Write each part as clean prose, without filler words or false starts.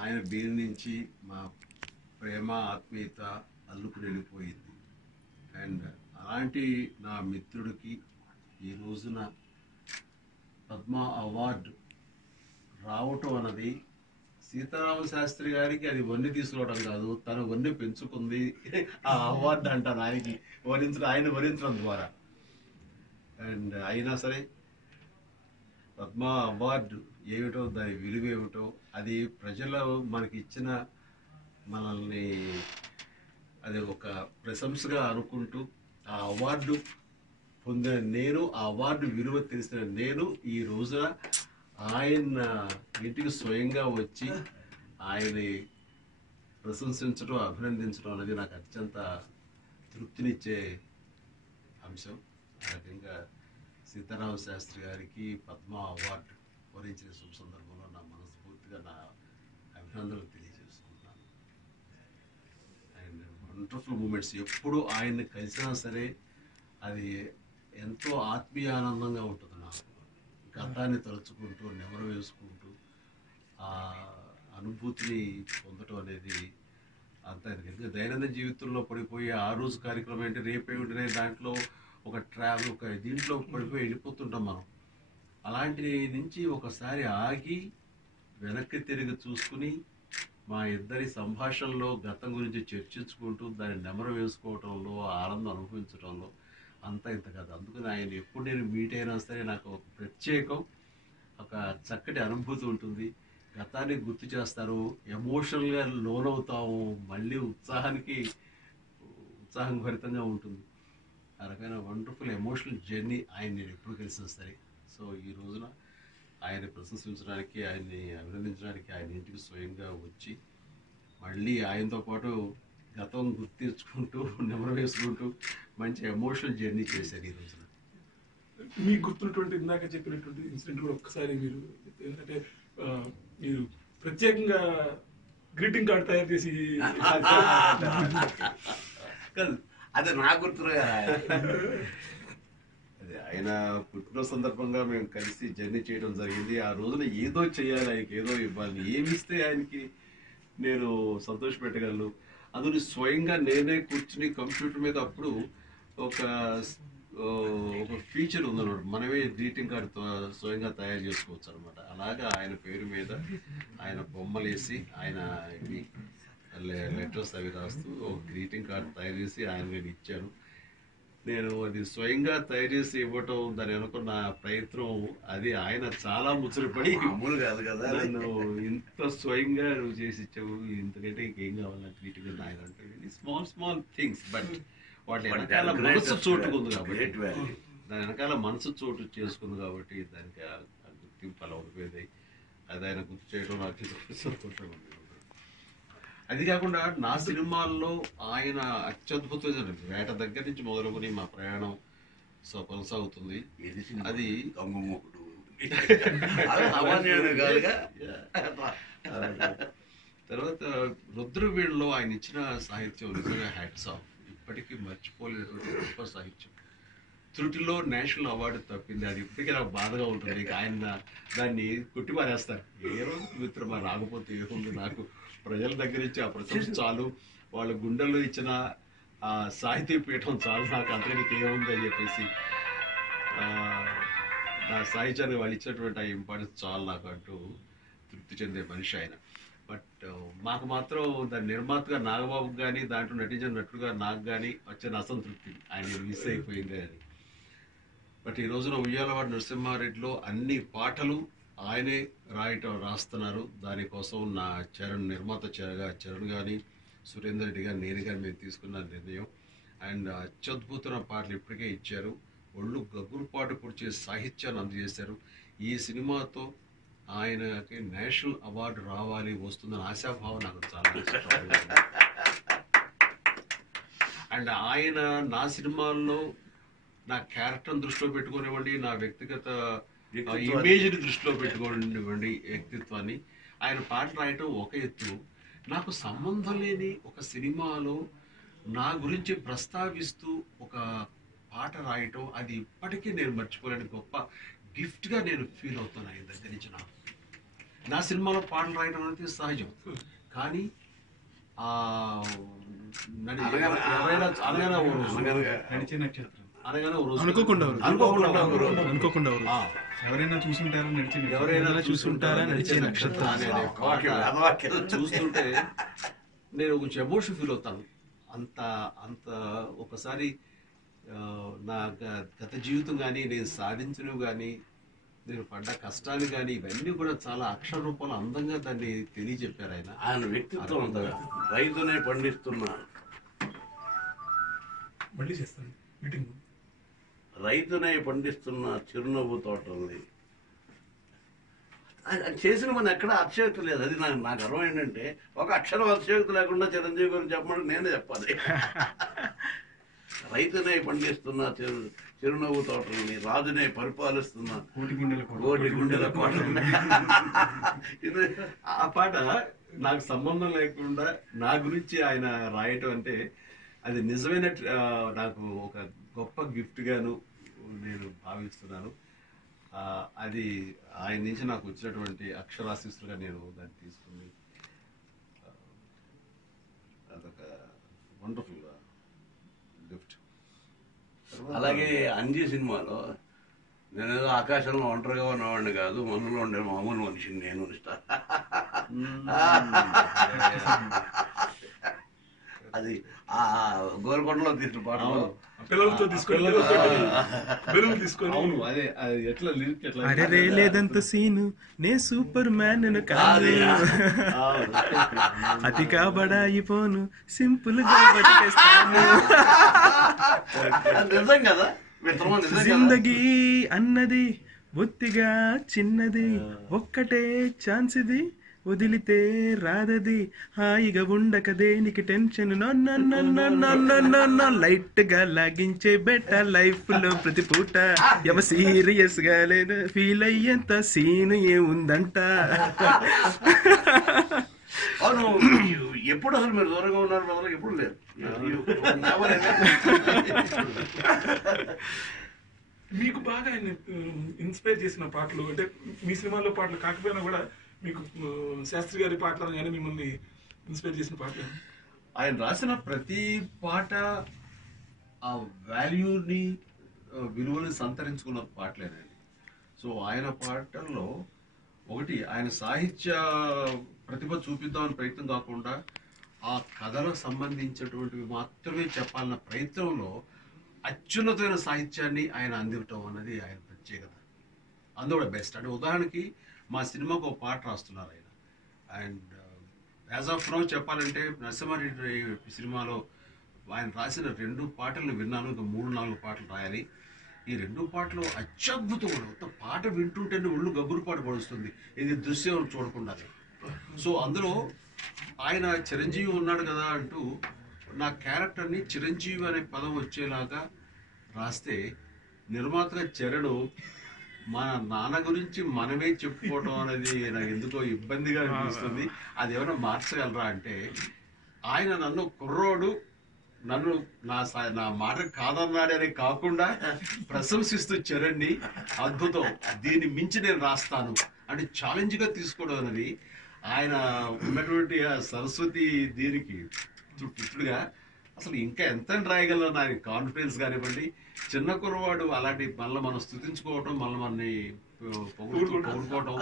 ఆయన దీని నుంచి మా ప్రేమ ఆత్మీయత అల్లుకుని వెళ్ళిపోయింది. అండ్ అలాంటి నా మిత్రుడికి ఈ రోజున పద్మ అవార్డు రావటం అన్నది సీతారామ శాస్త్రి గారికి అది వన్నె తీసుకోవడం కాదు, తను వన్నె పెంచుకుంది ఆ అవార్డు అంటాను ఆయనకి ఆయన వరించడం ద్వారా. అండ్ అయినా సరే పద్మ అవార్డు ఏమిటో, దాని విలువ ఏమిటో, అది ప్రజలు మనకి ఇచ్చిన మనల్ని అది ఒక ప్రశంసగా అనుకుంటూ ఆ అవార్డు పొందిన నేను, ఆ అవార్డు విలువ తెలిసిన నేను ఈ రోజున ఆయన ఇంటికి స్వయంగా వచ్చి ఆయన్ని ప్రశంసించడం, అభినందించడం అనేది నాకు అత్యంత తృప్తినిచ్చే అంశం. ఆ రకంగా సీతారామ శాస్త్రి గారికి పద్మ అవార్డు వరించిన శుభ సందర్భంలో నా మనస్ఫూర్తిగా నా అభినందనలు తెలియజేసుకుంటున్నాను. అండ్ వండర్ఫుల్ మూమెంట్స్, ఎప్పుడు ఆయన్ని కలిసినా సరే అది ఎంతో ఆత్మీయ ఆనందంగా ఉంటుంది నాకు. గతాన్ని తలుచుకుంటూ నెమరు వేసుకుంటూ ఆ అనుభూతిని పొందటం అనేది అంత. ఎందుకంటే దైనందిన జీవితంలో పడిపోయి ఆ రోజు కార్యక్రమం ఏంటి, రేపేమిటనే దాంట్లో ఒక ఒక దీంట్లో పడిపోయి వెళ్ళిపోతుంటాం మనం. అలాంటి నుంచి ఒకసారి ఆగి వెనక్కి తిరిగి చూసుకుని మా ఇద్దరి సంభాషణలో గతం గురించి చర్చించుకుంటూ దాన్ని నెమరు వేసుకోవటంలో, ఆనందం అనుభవించడంలో అంతా ఇంత కాదు. అందుకని ఆయన ఎప్పుడు నేను మీట్ అయినా సరే నాకు ఒక ప్రత్యేకం, ఒక చక్కటి అనుభూతి ఉంటుంది. గతాన్ని గుర్తు చేస్తారు, ఎమోషనల్గా లోనవుతాము, మళ్ళీ ఉత్సాహం భరితంగా ఉంటుంది. ఆ రకమైన వండర్ఫుల్ ఎమోషనల్ జర్నీ ఆయన నేను ఎప్పుడు కలిసినా సరే. సో ఈ రోజున ఆయన ప్రశంసించడానికి, ఆయన్ని అభినందించడానికి ఆయన ఇంటికి స్వయంగా వచ్చి మళ్ళీ ఆయనతో పాటు గతం గుర్తించుకుంటూ నెమరు వేసుకుంటూ మంచి ఎమోషనల్ జర్నీ చేశారు ఈ రోజున. మీకు గుర్తున్నటువంటి ఇందాక చెప్పినటువంటి ఇన్సిడెంట్ కూడా ఒక్కసారి మీరు ఏంటంటే మీరు ప్రత్యేకంగా గ్రీటింగ్ కార్డ్ తయారు చేసి అదే నా గుర్తుగా అదే ఆయన పుట్టిన సందర్భంగా మేము కలిసి జర్నీ చేయడం జరిగింది. ఆ రోజున ఏదో చేయాలి, ఆయనకి ఏదో ఇవ్వాలి, ఏమిస్తే ఆయనకి నేను సంతోష పెట్టగలను. అందులో స్వయంగా నేనే కూర్చుని కంప్యూటర్ మీద అప్పుడు ఒక ఫీచర్ ఉందన్నమాట, మనమే గ్రీటింగ్ కార్డ్ స్వయంగా తయారు చేసుకోవచ్చు అనమాట. అలాగా ఆయన పేరు మీద ఆయన బొమ్మలు వేసి ఆయన లెటర్స్ అవి రాస్తూ ఒక గ్రీటింగ్ కార్డ్ తయారు చేసి ఆయన నేను ఇచ్చాను. నేను అది స్వయంగా తయారు చేసి ఇవ్వటం, దాని అనుకున్న ప్రయత్నం, అది ఆయన చాలా ముచ్చటపడి మామూలు కాదు కదా, నన్ను ఇంత స్వయంగా నువ్వు చేసి ఇచ్చావు, ఇంతకంటే ఇంకేం కావాలని గ్రీటింగ్ ఆయన అంటే స్మాల్ థింగ్స్, బట్ వాటి వెనకాల మనసు చోటుకుంది కాబట్టి, దాని వెనకాల మనసు చోటు చేసుకుంది కాబట్టి దానికి గుర్తింపు అలా ఉండిపోయేది. అది ఆయన గుర్తు చేయడం నాకు సంతోషంగా ఉంది. అది కాకుండా నా సినిమాల్లో ఆయన అత్యద్భుతమైన వేట దగ్గర నుంచి మొదలుకొని మా ప్రయాణం కొనసాగుతుంది. అది తర్వాత రుద్రవీణలో ఆయన ఇచ్చిన సాహిత్యం నిజంగా హ్యాట్స్ ఆఫ్, ఇప్పటికీ మర్చిపోలేనటువంటి గొప్ప సాహిత్యం. త్రుటిలో నేషనల్ అవార్డు తప్పింది, అది ఇప్పటికీ నాకు బాధగా ఉంటుంది. ఆయన దాన్ని కొట్టిపారేస్తారు, ఏ రోజు మిత్రమా రాకపోతే ఏముంది, నాకు ప్రజల దగ్గర ఇచ్చి ఆ ప్రశంస చాలు, వాళ్ళ గుండెల్లో ఇచ్చిన ఆ సాహితీ పీఠం చాలు, నాకు అంతకనికి ఏముంది అని చెప్పేసి నా సాహిత్యాన్ని వాళ్ళు ఇచ్చినటువంటి ఆ ఇంపార్టెన్స్ చాలు నాకు అంటూ తృప్తి చెందే మనిషి ఆయన. బట్ మాకు మాత్రం దాని నిర్మాతగా నాగబాబుకి కానీ, దాంట్లో నటించిన నటుడుగా నాకు కానీ వచ్చిన అసంతృప్తి, ఆయన మిస్ అయిపోయింది అని. బట్ ఈ రోజున ఉయ్యాలవాడ నరసింహారెడ్డిలో అన్ని పాటలు ఆయనే రాస్తున్నారు. దానికోసం నా నిర్మాత చరణ్ కానీ, సురేందర్ రెడ్డి గారు, నేను కానీ మేము తీసుకున్న నిర్ణయం. అండ్ అత్యద్భుతమైన పాటలు ఇప్పటికే ఇచ్చారు, ఒళ్ళు గగురుపాటు పొడిచే సాహిత్యాన్ని అందజేశారు. ఈ సినిమాతో ఆయనకి నేషనల్ అవార్డు రావాలి, వస్తుందని ఆశాభావం నాకు చాలా. అండ్ ఆయన నా సినిమాల్లో నా క్యారెక్టర్ని దృష్టిలో పెట్టుకునివ్వండి, నా వ్యక్తిగత ఇమేజ్ని దృష్టిలో పెట్టుకోనివ్వండి, వ్యక్తిత్వాన్ని, ఆయన పాటలు రాయటం ఒక ఎత్తు. నాకు సంబంధం లేని ఒక సినిమాలో నా గురించి ప్రస్తావిస్తూ ఒక పాట రాయటం, అది ఇప్పటికీ నేను మర్చిపోలేని గొప్ప గిఫ్ట్గా నేను ఫీల్ అవుతాను ఆయన దగ్గర నుంచి. నాకు నా సినిమాలో పాటలు రాయడం అనేది సహజం. కానీ ఆ అనగానే ఓ రోజు నడిచే నక్షత్రం అనగానే ఓ రోజు అనుకోకుండా ఆ, ఎవరైనా చూసుంటారా ఎవరైనా చూసుంటారా నడిచే నక్షత్రం అనే పాట చూస్తుంటే నేను కొంచెం ఎమోషన్ ఫీల్ అవుతాను. అంత అంత ఒకసారి నా గత జీవితం కానీ నేను సాధించినవి కానీ నేను పడ్డ కష్టాలు కానీ ఇవన్నీ కూడా చాలా అక్షర రూపంలో అందంగా దాన్ని తెలియజెప్పారు ఆయన. ఆయన వ్యక్తిత్వం అంతగా రైతునే పండిస్తున్న మళ్ళీ చేస్తాను మీటింగ్. రైతునే పండిస్తున్న చిరునవ్వు తోట ఉంది. అది చేసిన మన ఎక్కడ అతిశయోక్తి లేదు. అది నాకు అర్థం ఏంటంటే ఒక అక్షరం అతిశయోక్తి లేకుండా చిరంజీవి గురించి చెప్పమంటే నేనే చెప్పాలి. రైతునే పండిస్తున్న చిరునవ్వు తోటల్ని, రాజునే పరిపాలిస్తున్న కోటి గుండెల కోట. ఇది ఆ పాట నాకు సంబంధం లేకుండా నా గురించి ఆయన రాయటం అంటే అది నిజమైన నాకు ఒక గొప్ప గిఫ్ట్ గాను నేను భావిస్తున్నాను. అది ఆయన నుంచి నాకు వచ్చినటువంటి అక్షరాశిస్తులుగా నేను దాన్ని తీసుకుని అదొక వండర్ఫుల్ గిఫ్ట్. అలాగే అంజీ సినిమాలో నేనేదో ఆకాశంలో ఒంటరిగా ఉన్నవాడిని కాదు, మనలో ఉండే మామూలు మనిషిని నేను అది ఆ గోల్కొండలో తీసిన పాటలో పిల్లలతో తీసుకొని అవును, అదే అది ఎట్లా లిరిక్ ఎట్లా అరే లేదంత సీను నే సూపర్ మ్యాన్ కాదు అతి కాబడాయిపోను సింపుల్ గా బతికేస్తాను నిజం కదా మిత్రమా, నిజం కదా. జిందగీ అన్నది బొత్తిగా చిన్నది, ఒక్కటే ఛాన్స్ ఇది వదిలితే రాదది, హాయిగా ఉండక దేనికి టెన్షన్ లైట్ గా లాగించే బెట్ట లైఫ్ లో ప్రతి పూట ఎవ సీరియస్ గా లేదు ఫీల్ అయ్యేంత సీన్ ఏముందంట. అవును, ఎప్పుడు అసలు మీరు దూరంగా ఉన్నారు బ్రదర్? ఎప్పుడు లేదు. మీకు బాగా ఆయన ఇన్స్పైర్ చేసిన పాటలు అంటే మీ సినిమాలో పాటలు కాకపోయినా కూడా మీకు శాస్త్రి గారి పాటలు కానీ మిమ్మల్ని ఇన్స్పైర్ చేసిన పాటలు? ఆయన రాసిన ప్రతి పాట ఆ వాల్యూని విలువని సంతరించుకున్న పాటలేనండి. సో ఆయన పాటల్లో ఒకటి ఆయన సాహిత్య ప్రతిభ చూపిద్దామని ప్రయత్నం కాకుండా ఆ కథలకు సంబంధించినటువంటివి మాత్రమే చెప్పాలన్న ప్రయత్నంలో అత్యున్నతమైన సాహిత్యాన్ని ఆయన అందివ్వటం అన్నది ఆయన ప్రత్యేకత. అందులో కూడా బెస్ట్. అంటే ఉదాహరణకి మా సినిమాకు ఒక పాట రాస్తున్నారు ఆయన. అండ్ యాజ్ ఆఫ్ నౌ చెప్పాలంటే నరసింహారెడ్డి సినిమాలో ఆయన రాసిన 2 పాటలను విన్నాను. ఇంకా 3-4 పాటలు రాయాలి. ఈ 2 పాటలు అత్యద్భుతం. పాట వింటుంటేనే ఒళ్ళు గబ్బురుపాటు పడుస్తుంది, ఇది దృశ్యం చూడకుండా. సో అందులో ఆయన చిరంజీవి ఉన్నాడు కదా అంటూ నా క్యారెక్టర్ని చిరంజీవి అనే పదం వచ్చేలాగా రాస్తే నిర్మాతగా చరణ్ మన నాన్న గురించి మనమే చెప్పుకోవడం అనేది నాకు ఎందుకో ఇబ్బందిగా అనిపిస్తుంది. అది ఏమైనా మార్చగలరా అంటే ఆయన నన్ను కుర్రోడు, నన్ను నా మాట కాదన్నాడనే కాకుండా ప్రశంసిస్తూ చరణ్ని అద్భుతం, దీన్ని మించి నేను రాస్తాను అంటే ఛాలెంజ్గా తీసుకోవడం అనేది ఆయన ఉన్నటువంటి ఆ సరస్వతి దీనికి చుట్టుగా అసలు ఇంకా ఎంత రాయగలరు ఆయన కాన్ఫిడెన్స్ కానివ్వండి. చిన్న కుర్రవాడు అలాంటి మళ్ళీ మనం స్థుతించుకోవటం, మళ్ళీ మనని పొగుడుకోవటం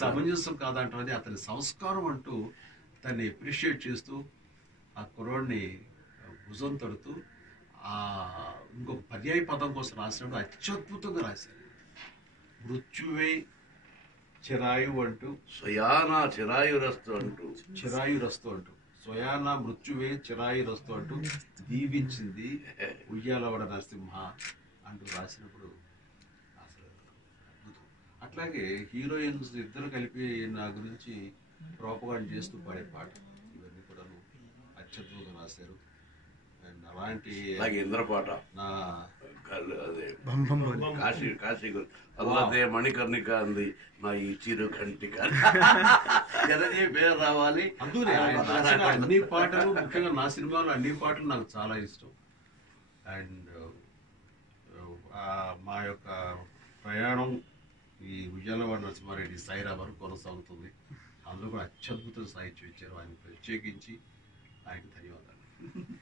సమంజసం కాదంటే అతని సంస్కారం అంటూ దాన్ని అప్రిషియేట్ చేస్తూ ఆ కుర్రవాడిని భుజం తడుతూ ఇంకొక పర్యాయ పదం కోసం రాసినప్పుడు అత్యద్భుతంగా రాశారు. మృత్యువే చిరాయు అంటూ స్వయానా చిరాయురస్తు అంటూ స్వయాన మృత్యువే చిరాయురస్తు అంటూ దీవించింది ఉయ్యాలవాడ నరసింహ అంటూ రాసినప్పుడు అసలు అద్భుతం. అట్లాగే హీరోయిన్స్ ఇద్దరు కలిపి నా గురించి ప్రోపగాండ్ చేస్తూ పాడే పాట ఇవన్నీ కూడా అత్యద్భుతంగా రాశారు. అండ్ అలాంటి ఇంద్రపాట నా అదే కాశీ అదే మణికర్ణిక అంది నా ఈ చిరు కంటిక పేరు రావాలి. అందుకనే ఆయన రాసిన అన్ని పాటలు, ముఖ్యంగా నా సినిమాలో అన్ని పాటలు నాకు చాలా ఇష్టం. అండ్ మా యొక్క ప్రయాణం ఈ ఉయ్యాలవాడ నరసింహారెడ్డి సైరా వరకు కొనసాగుతుంది. అందులో కూడా అత్యద్భుత సాహిత్యం ఇచ్చారు. ఆయన ప్రత్యేకించి ఆయనకు ధన్యవాదాలు.